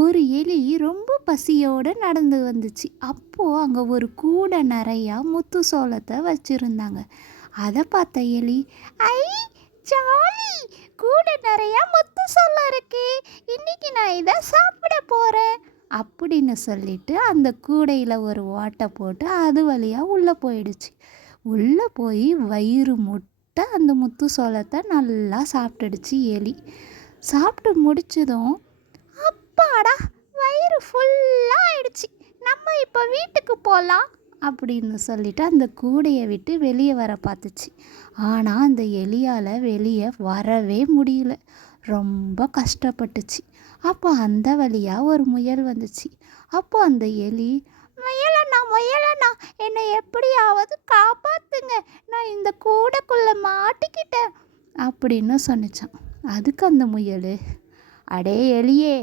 ஒரு எலி ரொம்ப பசியோடு நடந்து வந்துச்சு. அப்போது அங்கே ஒரு கூடை நிறையா முத்து சோளத்தை வச்சுருந்தாங்க. அதை பார்த்த எலி, ஐ ஜாலி, கூடை நிறையா முத்து சோளம் இருக்கு, இன்னைக்கு நான் இதை சாப்பிட போகிறேன் அப்படின்னு சொல்லிட்டு அந்த கூடையில் ஒரு ஓட்டை போட்டு அது வழியாக உள்ளே போயிடுச்சு. உள்ளே போய் வயிறு முட்டை அந்த முத்து சோளத்தை நல்லா சாப்பிட்டுடுச்சு எலி. சாப்பிட்டு முடிச்சதும், அப்பாடா வயிறு ஃபுல்லாக ஆயிடுச்சு, நம்ம இப்போ வீட்டுக்கு போகலாம் அப்படின்னு சொல்லிட்டு அந்த கூடையை விட்டு வெளியே வர பார்த்துச்சு. ஆனால் அந்த எலியால் வெளியே வரவே முடியல, ரொம்ப கஷ்டப்பட்டுச்சு. அப்போ அந்த வழியாக ஒரு முயல் வந்துச்சு. அப்போ அந்த எலி, முயலண்ணா முயலண்ணா, என்னை எப்படியாவது காப்பாற்றுங்க, நான் இந்த கூடைக்குள்ளே மாட்டிக்கிட்டேன் அப்படின்னு சொன்னிச்சான். அதுக்கு அந்த முயல், அடே எலியே,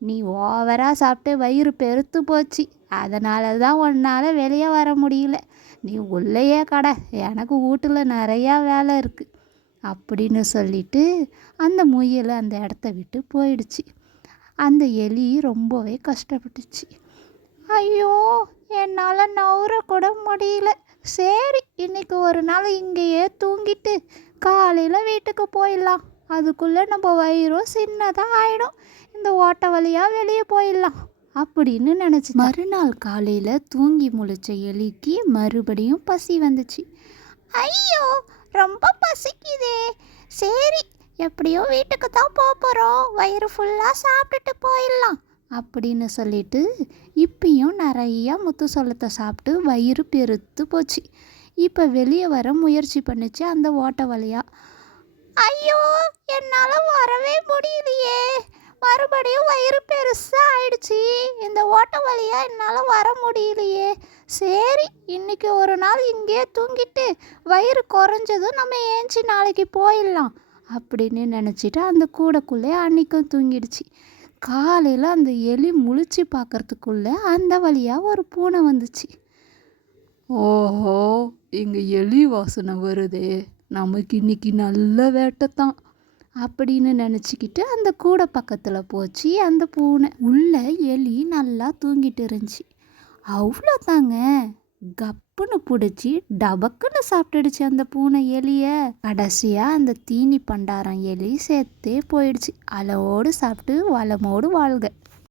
நீ ஓவராக சாப்பிட்டு வயிறு பெருத்து போச்சு, அதனால தான் உன்னால் வெளியே வர முடியல, நீ உள்ளேயே கடை, எனக்கு வீட்டில் நிறையா வேலை இருக்குது அப்படின்னு சொல்லிட்டு அந்த முயல் அந்த இடத்த விட்டு போயிடுச்சு. அந்த எலி ரொம்பவே கஷ்டப்பட்டுச்சு. ஐயோ, என்னால் நவுற கூட முடியல, சரி இன்னைக்கு ஒரு நாள் இங்கேயே தூங்கிட்டு காலையில் வீட்டுக்கு போயிடலாம், அதுக்குள்ளே நம்ம வயிறும் சின்னதாக ஆகிடும், இந்த ஓட்ட வழியாக வெளியே போயிடலாம் அப்படின்னு நினச்சி மறுநாள் காலையில் தூங்கி முழிச்ச எலிக்கு மறுபடியும் பசி வந்துச்சு. ஐயோ, ரொம்ப பசிக்குதே, சரி எப்படியோ வீட்டுக்கு தான் போகிறோம், வயிறு ஃபுல்லாக சாப்பிட்டுட்டு போயிடலாம் அப்படின்னு சொல்லிட்டு இப்பயும் நிறையா முத்து சோளத்தை சாப்பிட்டு வயிறு பெருத்து போச்சு. இப்போ வெளியே வர முயற்சி பண்ணிச்சு அந்த ஓட்ட வழியாக. ஐயோ, என்னால் வரவே முடியலையே, மறுபடியும் வயிறு பெருசாக ஆயிடுச்சு, இந்த ஓட்ட வழியாக என்னால் வர முடியலையே, சரி இன்னைக்கு ஒரு நாள் இங்கேயே தூங்கிட்டு வயிறு குறைஞ்சதும் நம்ம ஏஞ்சி நாளைக்கு போயிடலாம் அப்படின்னு நினச்சிட்டு அந்த கூடைக்குள்ளே அன்னைக்கும் தூங்கிடுச்சு. காலையில் அந்த எலி முழிச்சு பார்க்கறதுக்குள்ளே அந்த வழியாக ஒரு பூனை வந்துச்சு. ஓஹோ, இங்கே எலி வாசனை வருதே, நமக்கு இன்னைக்கு நல்ல வேட்டைத்தான் அப்படின்னு நினச்சிக்கிட்டு அந்த கூடை பக்கத்தில் போச்சு அந்த பூனை. உள்ள எலி நல்லா தூங்கிட்டு இருந்துச்சு. அவ்வளோதாங்க, கப்புன்னு பிடிச்சி டபக்குன்னு சாப்பிட்டுடுச்சு அந்த பூனை எலியை. கடைசியாக அந்த தீனி பண்டாரம் எலி சேர்த்தே போயிடுச்சு. அளவோடு சாப்பிட்டு வளமோடு வாழ்க.